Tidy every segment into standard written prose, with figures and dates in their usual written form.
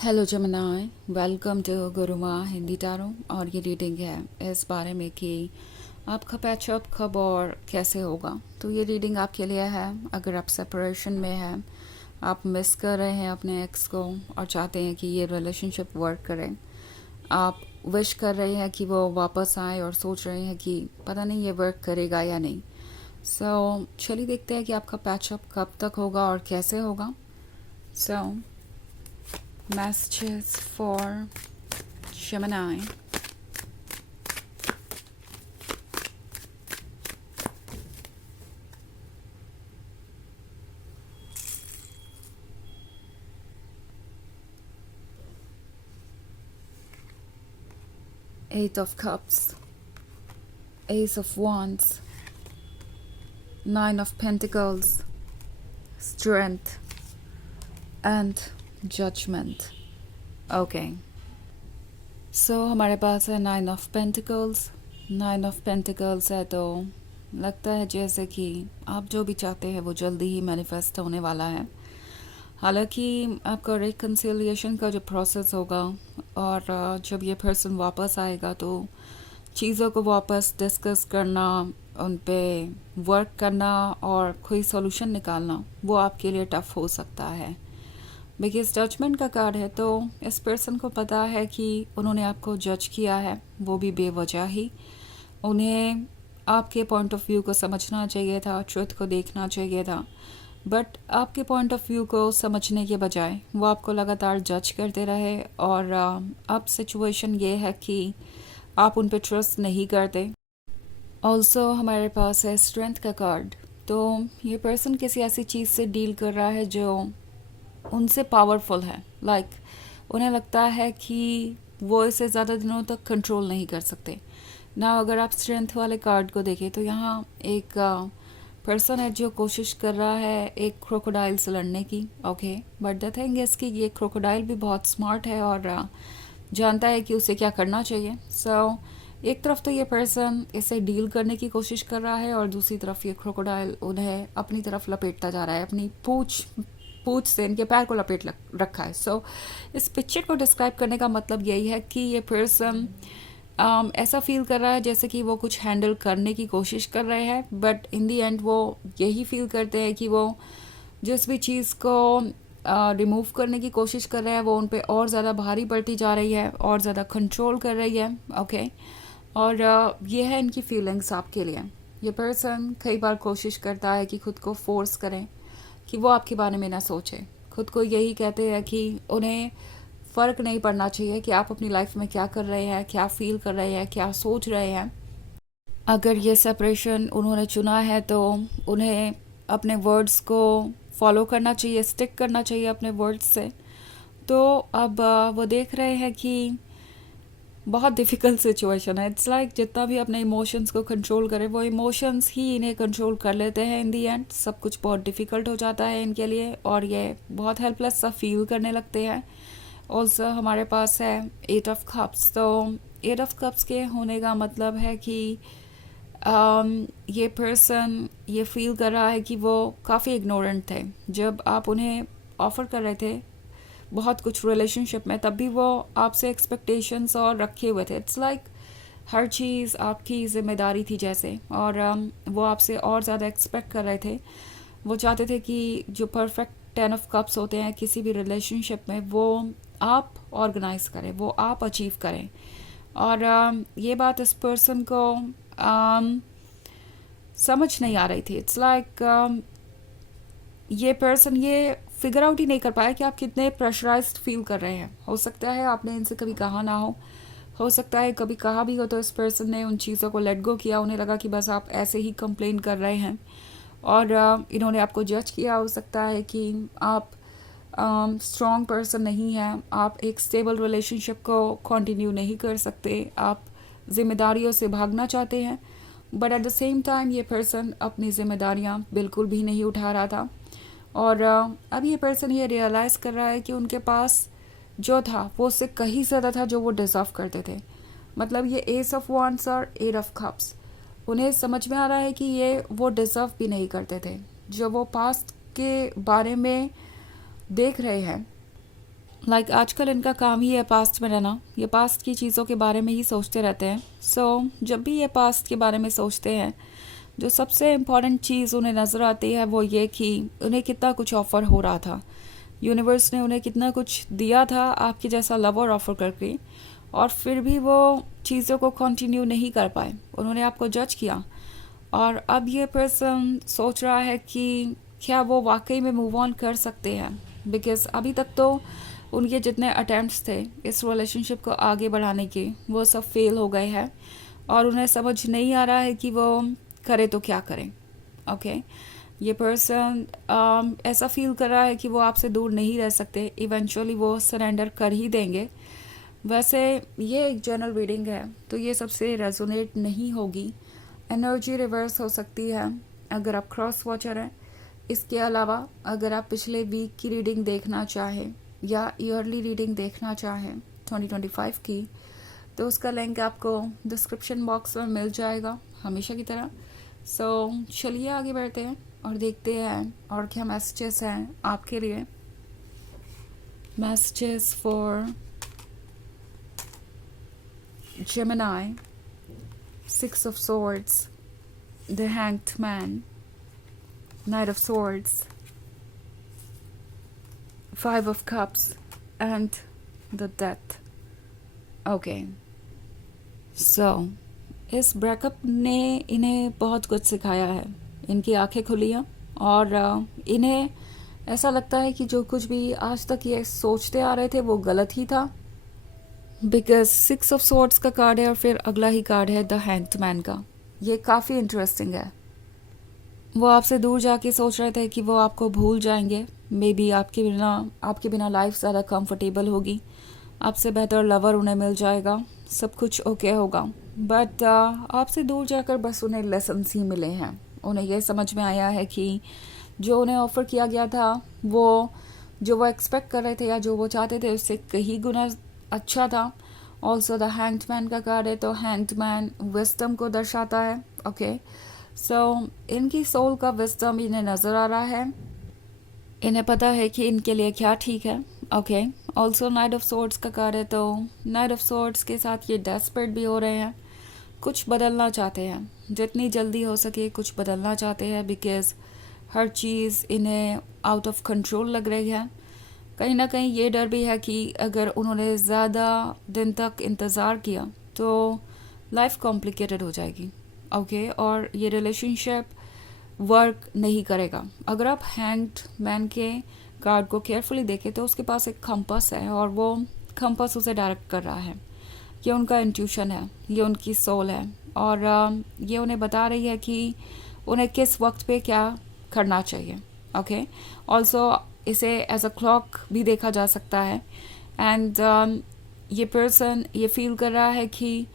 Hello जमनाय, welcome to Guruma Hindi tarot. और ये रीडिंग है इस बारे में कि आपका पैचअप कब और कैसे होगा। तो ये रीडिंग आपके लिए है अगर आप सेपरेशन में हैं, आप मिस कर रहे हैं अपने एक्स को और चाहते हैं कि ये रिलेशनशिप वर्क करे, आप विश कर रहे हैं कि वो वापस आए और सोच रहे हैं कि पता नहीं ये वर्क करेगा या नहीं। चलिए देखते हैं कि आपका पैचअप कब तक होगा और कैसे होगा। सो messages for Gemini. Eight of Cups, Ace of Wands, Nine of Pentacles, Strength and Judgment. Okay, so हमारे पास है nine of pentacles. Nine of pentacles है तो लगता है जैसे कि आप जो भी चाहते हैं वो जल्दी ही मैनिफेस्ट होने वाला है। हालांकि आपका रिकन्सिलिएशन का जो प्रोसेस होगा और जब ये पर्सन वापस आएगा तो चीज़ों को वापस डिस्कस करना, उन पे वर्क करना और कोई सॉल्यूशन निकालना वो आपके लिए टफ हो सकता है। बिकॉज जजमेंट का कार्ड है तो इस पर्सन को पता है कि उन्होंने आपको जज किया है, वो भी बेवजह ही। उन्हें आपके पॉइंट ऑफ व्यू को समझना चाहिए था, ट्रुथ को देखना चाहिए था, बट आपके पॉइंट ऑफ व्यू को समझने के बजाय वो आपको लगातार जज करते रहे। और अब सिचुएशन ये है कि आप उन पर ट्रस्ट नहीं करते। ऑल्सो हमारे पास है स्ट्रेंथ का कार्ड। तो ये पर्सन किसी ऐसी चीज़ से डील कर रहा है जो उनसे पावरफुल है। उन्हें लगता है कि वो इसे ज़्यादा दिनों तक कंट्रोल नहीं कर सकते ना। अगर आप स्ट्रेंथ वाले कार्ड को देखें तो यहाँ एक पर्सन है जो कोशिश कर रहा है एक क्रोकोडाइल से लड़ने की। Okay, but the thing is कि ये क्रोकोडाइल भी बहुत स्मार्ट है और जानता है कि उसे क्या करना चाहिए। एक तरफ तो ये पर्सन इसे डील करने की कोशिश कर रहा है और दूसरी तरफ ये क्रोकोडाइल उन्हें अपनी तरफ लपेटता जा रहा है, अपनी पूंछ से इनके पैर को लपेट रखा है। इस पिक्चर को डिस्क्राइब करने का मतलब यही है कि ये पर्सन ऐसा फील कर रहा है जैसे कि वो कुछ हैंडल करने की कोशिश कर रहे हैं, बट इन दी एंड वो यही फील करते हैं कि वो जिस भी चीज़ को रिमूव करने की कोशिश कर रहे हैं वो उन पे और ज़्यादा भारी पड़ती जा रही है और ज़्यादा कंट्रोल कर रही है। ओके, और ये है इनकी फीलिंग्स आपके लिए। ये पर्सन कई बार कोशिश करता है कि खुद को फोर्स करें कि वो आपके बारे में ना सोचे। खुद को यही कहते हैं कि उन्हें फ़र्क नहीं पड़ना चाहिए कि आप अपनी लाइफ में क्या कर रहे हैं, क्या फील कर रहे हैं, क्या सोच रहे हैं। अगर ये सेपरेशन उन्होंने चुना है तो उन्हें अपने वर्ड्स को फॉलो करना चाहिए, स्टिक करना चाहिए अपने वर्ड्स से। तो अब वो देख रहे हैं कि बहुत डिफ़िकल्ट सिचुएशन है। इट्स लाइक जितना भी अपने इमोशंस को कंट्रोल करें वो इमोशंस ही इन्हें कंट्रोल कर लेते हैं। इन दी एंड सब कुछ बहुत डिफ़िकल्ट हो जाता है इनके लिए और ये बहुत हेल्पलेस सा फील करने लगते हैं। ऑल्सो हमारे पास है एट ऑफ कप्स। तो एट ऑफ कप्स के होने का मतलब है कि ये पर्सन ये फील कर रहा है कि वो काफ़ी इग्नोरेंट थे जब आप उन्हें ऑफ़र कर रहे थे बहुत कुछ रिलेशनशिप में, तब भी वो आपसे एक्सपेक्टेशंस और रखे हुए थे। इट्स लाइक हर चीज़ आपकी ज़िम्मेदारी थी जैसे, और वो आपसे और ज़्यादा एक्सपेक्ट कर रहे थे। वो चाहते थे कि जो परफेक्ट टेन ऑफ कप्स होते हैं किसी भी रिलेशनशिप में वो आप ऑर्गेनाइज करें, वो आप अचीव करें। और ये बात इस पर्सन को समझ नहीं आ रही थी। इट्स लाइक ये पर्सन ये फिगर आउट ही नहीं कर पाया कि आप कितने प्रेशराइज्ड फील कर रहे हैं। हो सकता है आपने इनसे कभी कहा ना हो सकता है कभी कहा भी हो तो इस पर्सन ने उन चीज़ों को लेट गो किया। उन्हें लगा कि बस आप ऐसे ही कंप्लेन कर रहे हैं और इन्होंने आपको जज किया। हो सकता है कि आप स्ट्रॉन्ग पर्सन नहीं हैं, आप एक स्टेबल रिलेशनशिप को कंटिन्यू नहीं कर सकते, आप जिम्मेदारियों से भागना चाहते हैं, but at the same time ये पर्सन अपनी जिम्मेदारियां बिल्कुल भी नहीं उठा रहा था। और अब ये पर्सन ये रियलाइज़ कर रहा है कि उनके पास जो था वो उससे कहीं ज़्यादा था जो वो डिज़र्व करते थे। मतलब ये एस ऑफ वॉन्ट्स और एट ऑफ कप्स, उन्हें समझ में आ रहा है कि ये वो डिज़र्व भी नहीं करते थे। जो वो पास्ट के बारे में देख रहे हैं आजकल इनका काम ही है पास्ट में रहना, ये पास्ट की चीज़ों के बारे में ही सोचते रहते हैं। जब भी ये पास्ट के बारे में सोचते हैं, जो सबसे इम्पॉर्टेंट चीज़ उन्हें नज़र आती है वो ये कि उन्हें कितना कुछ ऑफ़र हो रहा था, यूनिवर्स ने उन्हें कितना कुछ दिया था आपके जैसा लवर ऑफ़र करके, और फिर भी वो चीज़ों को कंटिन्यू नहीं कर पाए, उन्होंने आपको जज किया। और अब ये पर्सन सोच रहा है कि क्या वो वाकई में मूव ऑन कर सकते हैं, बिकॉज़ अभी तक तो उनके जितने अटेम्प्ट्स थे इस रिलेशनशिप को आगे बढ़ाने के, वो सब फेल हो गए हैं, और उन्हें समझ नहीं आ रहा है कि वो करे तो क्या करें। ओके, ये पर्सन ऐसा फील कर रहा है कि वो आपसे दूर नहीं रह सकते, इवेंचुअली वो सरेंडर कर ही देंगे। वैसे ये एक जनरल रीडिंग है, तो ये सबसे रेजोनेट नहीं होगी, एनर्जी रिवर्स हो सकती है अगर आप क्रॉस वॉचर हैं। इसके अलावा अगर आप पिछले वीक की रीडिंग देखना चाहें या ईयरली रीडिंग देखना चाहें 2025 की, तो उसका लिंक आपको डिस्क्रिप्शन बॉक्स में मिल जाएगा हमेशा की तरह। चलिए आगे बढ़ते हैं और देखते हैं और क्या मैसेजेस हैं आपके लिए। Messages for Gemini, Six of Swords, the Hanged Man, Knight of Swords, Five of Cups, and the Death. Okay. इस ब्रेकअप ने इन्हें बहुत कुछ सिखाया है, इनकी आंखें खुली हैं, और इन्हें ऐसा लगता है कि जो कुछ भी आज तक ये सोचते आ रहे थे वो गलत ही था, बिकॉज 6 ऑफ स्वॉर्ड्स का कार्ड है और फिर अगला ही कार्ड है द हैंग्ड मैन का। ये काफ़ी इंटरेस्टिंग है। वो आपसे दूर जाके सोच रहे थे कि वो आपको भूल जाएंगे, मे बी आपके बिना लाइफ ज़्यादा कंफर्टेबल होगी, आपसे बेहतर लवर उन्हें मिल जाएगा, सब कुछ ओके होगा। बट आपसे दूर जाकर बस उन्हें लेसन्स ही मिले हैं। उन्हें यह समझ में आया है कि जो उन्हें ऑफ़र किया गया था, वो जो वो एक्सपेक्ट कर रहे थे या जो वो चाहते थे उससे कहीं गुना अच्छा था। ऑल्सो द हैंग्ड मैन का कार्ड है, तो हैंग्ड मैन विस्डम को दर्शाता है। ओके, इनकी सोल का विस्डम इन्हें नज़र आ रहा है, इन्हें पता है कि इनके लिए क्या ठीक है। Okay, also night of swords का कार्ड है, तो नाइट ऑफ सोर्ड्स के साथ ये डेस्परेट भी हो रहे हैं, कुछ बदलना चाहते हैं, जितनी जल्दी हो सके कुछ बदलना चाहते हैं, बिकॉज हर चीज़ इन्हें आउट ऑफ कंट्रोल लग रही है। कहीं ना कहीं ये डर भी है कि अगर उन्होंने ज़्यादा दिन तक इंतज़ार किया तो लाइफ कॉम्प्लिकेटेड हो जाएगी। ओके, और ये रिलेशनशिप वर्क नहीं करेगा। अगर आप हैंग्ड मैन के कार्ड को केयरफुली देखें तो उसके पास एक कंपास है, और वो कंपास उसे डायरेक्ट कर रहा है। ये उनका इंट्यूशन है, ये उनकी सोल है, और ये उन्हें बता रही है कि उन्हें किस वक्त पे क्या करना चाहिए। ओके, ऑल्सो इसे एज अ क्लॉक भी देखा जा सकता है, एंड ये पर्सन ये फील कर रहा है कि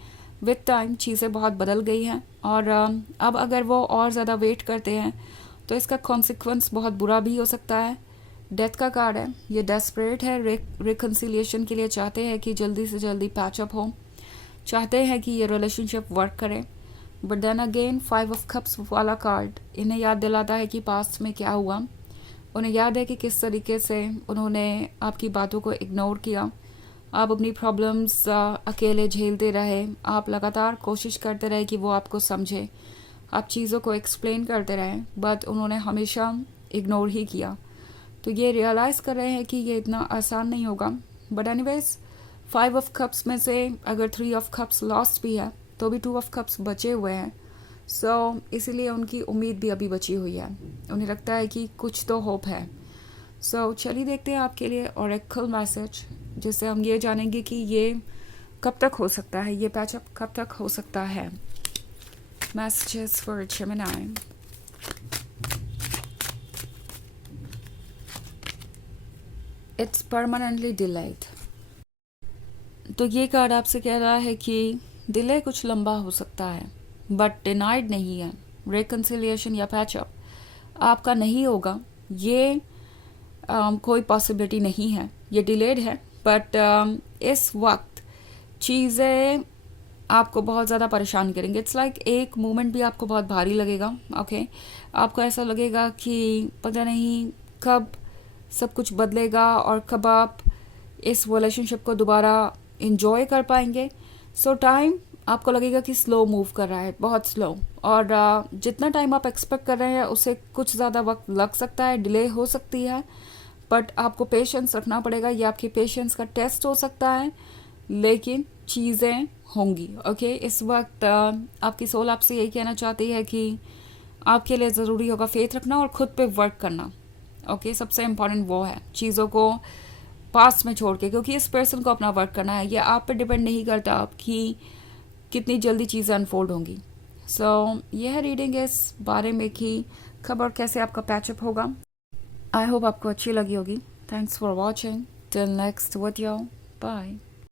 विद टाइम चीज़ें बहुत बदल गई हैं, और अब अगर वो और ज़्यादा वेट करते हैं तो इसका कॉन्सिक्वेंस बहुत बुरा भी हो सकता है। डेथ का कार्ड है, ये डेस्परेट है, रिकन्सिलिएशन के लिए चाहते हैं कि जल्दी से जल्दी पैचअप हो, चाहते हैं कि ये रिलेशनशिप वर्क करे। But then again 5 of cups वाला कार्ड इन्हें याद दिलाता है कि पास्ट में क्या हुआ। उन्हें याद है कि किस तरीके से उन्होंने आपकी बातों को इग्नोर किया, आप अपनी प्रॉब्लम्स अकेले झेलते रहे, आप लगातार कोशिश करते रहे कि वो आपको समझे, आप चीज़ों को एक्सप्लेन करते रहे, बट उन्होंने हमेशा इग्नोर ही किया। तो ये रियलाइज़ कर रहे हैं कि ये इतना आसान नहीं होगा। बट एनीवेज 5 ऑफ कप्स में से अगर 3 ऑफ कप्स लॉस्ट भी है तो भी 2 ऑफ कप्स बचे हुए हैं। इसीलिए उनकी उम्मीद भी अभी बची हुई है, उन्हें लगता है कि कुछ तो होप है। चलिए देखते हैं आपके लिए ऑरेकल मैसेज, जिससे हम ये जानेंगे कि ये कब तक हो सकता है, ये पैचअप कब तक हो सकता है। Messages for Gemini. It's permanently delayed. तो ये कार्ड आपसे कह रहा है कि डिले कुछ लंबा हो सकता है, बट डिनाइड नहीं है। रिकन्सिलिएशन या पैचअप आपका नहीं होगा, ये कोई पॉसिबिलिटी नहीं है, ये डिलेड है। बट इस वक्त चीज़ें आपको बहुत ज़्यादा परेशान करेंगे। इट्स लाइक एक मोमेंट भी आपको बहुत भारी लगेगा। ओके, आपको ऐसा लगेगा कि पता नहीं कब सब कुछ बदलेगा और कब आप इस रिलेशनशिप को दोबारा इंजॉय कर पाएंगे. सो टाइम आपको लगेगा कि स्लो मूव कर रहा है, बहुत स्लो, और जितना टाइम आप एक्सपेक्ट कर रहे हैं उससे कुछ ज़्यादा वक्त लग सकता है, डिले हो सकती है, बट आपको पेशेंस रखना पड़ेगा. ये आपकी पेशेंस का टेस्ट हो सकता है, लेकिन चीज़ें होंगी. ओके, इस वक्त आपकी सोल आपसे यही कहना चाहती है कि आपके लिए ज़रूरी होगा फेथ रखना और ख़ुद पे वर्क करना. ओके, सबसे इम्पॉर्टेंट वो है, चीज़ों को पास्ट में छोड़ के, क्योंकि इस पर्सन को अपना वर्क करना है. ये आप पे डिपेंड नहीं करता आपकी कितनी जल्दी चीज़ें अनफोल्ड होंगी. सो यह है रीडिंग इस बारे में कि कब और कैसे आपका पैचअप होगा. आई होप आपको अच्छी लगी होगी. Thanks for watching. Till next video. Bye.